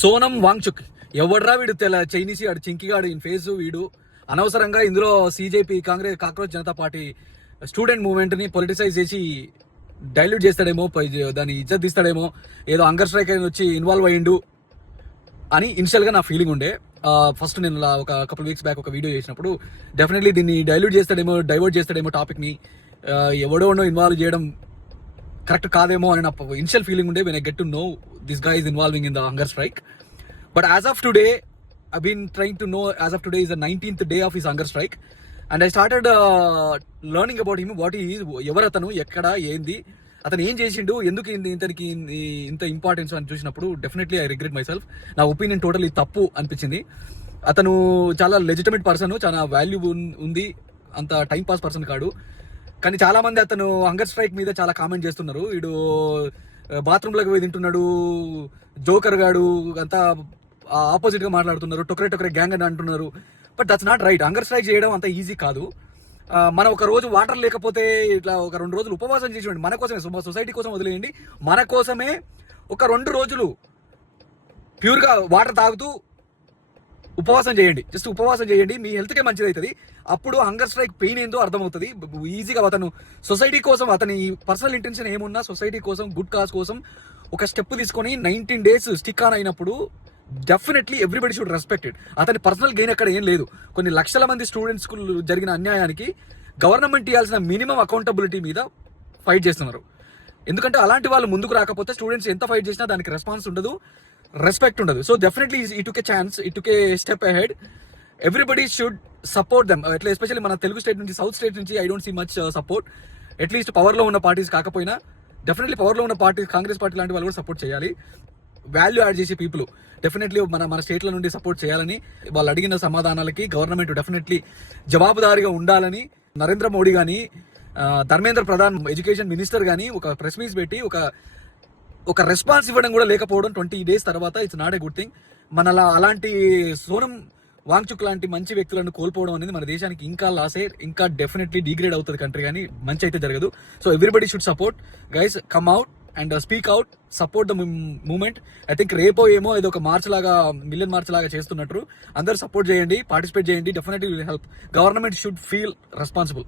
సోనం వాంగ్చుక్ ఎవడ్రా వీడు చైనీస్ ఆడు చింకిగాడు ఇన్ ఫేస్ వీడు అనవసరంగా ఇందులో CJP Congress cockroach Janata party student movement ని పొలిటిసైజ్ చేసి డైల్యూట్ చేస్తాడేమో, దాన్ని ఇజ్జత్ తీస్తాడేమో, ఏదో హంగర్ స్ట్రైక్ అని వచ్చి ఇన్వాల్వ్ అయ్యిండు అని ఇనిషియల్ గా నా ఫీలింగ్ ఉండే. ఫస్ట్ నేను ఒక కపుల్ వీక్స్ బ్యాక్ ఒక వీడియో చేసినప్పుడు డెఫినెట్లీ దీన్ని డైల్యూట్ చేస్తాడేమో, డైవర్ట్ చేస్తాడేమో టాపిక్ ని, ఎవడో ఇన్వాల్వ్ చేయడం కరెక్ట్ కాదేమో అని నా ఇనిషియల్ ఫీలింగ్ ఉండే when I get to know this guy is involving in the hunger strike. But as of today, I've been trying to know, as of today is the 19th day of his hunger strike, and I started learning about him, what he is, ఎవరతను, ఎక్కడ, ఏంది, అతను ఏం చేసిండు, ఎందుకు ఇంతనికి ఇంత importance అని చూసినప్పుడు definitely I regret my self. నా ఒపీనియన్ టోటల్లీ తప్పు అనిపించింది. అతను చాలా లెజిటమేట్ పర్సన్, చాలా వాల్యూ ఉంది, అంత టైం పాస్ పర్సన్ కాడు. కానీ చాలా మంది అతను హంగర్ స్ట్రైక్ మీద చాలా కామెంట్ చేస్తున్నారు. వీడు బాత్రూంలోకి పోయి తింటున్నాడు, జోకర్ గాడు అంతా ఆపోజిట్ గా మాట్లాడుతున్నారు, టొకరే గ్యాంగ్ అని అంటున్నారు. But that's not right. Hunger strike చేయడం అంత ఈజీ కాదు. మనం ఒక రోజు వాటర్ లేకపోతే ఇట్లా ఒక 2 రోజులు ఉపవాసం చేసి మన కోసమే, సొసైటీ కోసం వదిలేయండి, మన కోసమే ఒక 2 రోజులు ప్యూర్ గా వాటర్ తాగుతూ ఉపవాసం చేయండి. జస్ట్ ఉపవాసం చేయండి, మీ హెల్త్కే మంచిది అవుతుంది. అప్పుడు హంగర్ స్ట్రైక్ పెయిన్ ఏందో అర్థమవుతుంది ఈజీగా. అతను సొసైటీ కోసం, అతని పర్సనల్ ఇంటెన్షన్ ఏమున్నా సొసైటీ కోసం, గుడ్ కాజ్ కోసం ఒక స్టెప్ తీసుకొని 19 days స్టిక్ ఆన్ అయినప్పుడు definitely everybody should respect it. అతని పర్సనల్ గెయిన్ అక్కడ ఏం లేదు. కొన్ని లక్షల మంది స్టూడెంట్స్ కు జరిగిన అన్యాయానికి గవర్నమెంట్ ఇవ్వాల్సిన మినిమం అకౌంటబిలిటీ మీద ఫైట్ చేస్తున్నారు. ఎందుకంటే అలాంటి వాళ్ళు ముందుకు రాకపోతే స్టూడెంట్స్ ఎంత ఫైట్ చేసినా దానికి రెస్పాన్స్ ఉండదు, రెస్పెక్ట్ ఉండదు. సో డెఫినెట్లీ ఈ టుక్ ఏ ఛాన్స్, ఈ took a step ahead. Everybody should support them. అట్లా ఎస్పెషల్లీ మన తెలుగు స్టేట్ నుంచి, సౌత్ స్టేట్ నుంచి I don't see much support. At least power లో ఉన్న పార్టీస్ కాకపోయినా డెఫినెట్లీ పవర్ లో ఉన్న పార్టీ, కాంగ్రెస్ పార్టీ లాంటి వాళ్ళు కూడా సపోర్ట్ చేయాలి. వాల్యూ యాడ్ చేసే పీపుల్ డెఫినెట్లీ మన స్టేట్ల నుండి సపోర్ట్ చేయాలని, వాళ్ళు అడిగిన సమాధానాలకి గవర్నమెంట్ డెఫినెట్లీ జవాబుదారీగా ఉండాలని నరేంద్ర మోడీ గానీ, ధర్మేంద్ర ప్రధాన్ ఎడ్యుకేషన్ మినిస్టర్ గానీ ఒక ప్రెస్ మీట్ పెట్టి ఒక రెస్పాన్స్ ఇవ్వడం కూడా లేకపోవడం 20 days తర్వాత it's not a good thing. అలాంటి సోనం వాంగ్చుక్ లాంటి మంచి వ్యక్తులను కోల్పోవడం అనేది మన దేశానికి ఇంకా లాసే, ఇంకా డెఫినెట్లీ డిగ్రేడ్ అవుతుంది కంట్రీ, కానీ మంచి అయితే జరగదు. So everybody should support guys, come out and speak out, support the movement. I think రేపో ఏమో ఇది ఒక మార్చ్ లాగా, మిలియన్ మార్చ్ లాగా చేస్తున్నట్టు. అందరూ సపోర్ట్ చేయండి, పార్టిసిపేట్ చేయండి, definitely will help. Government should feel responsible.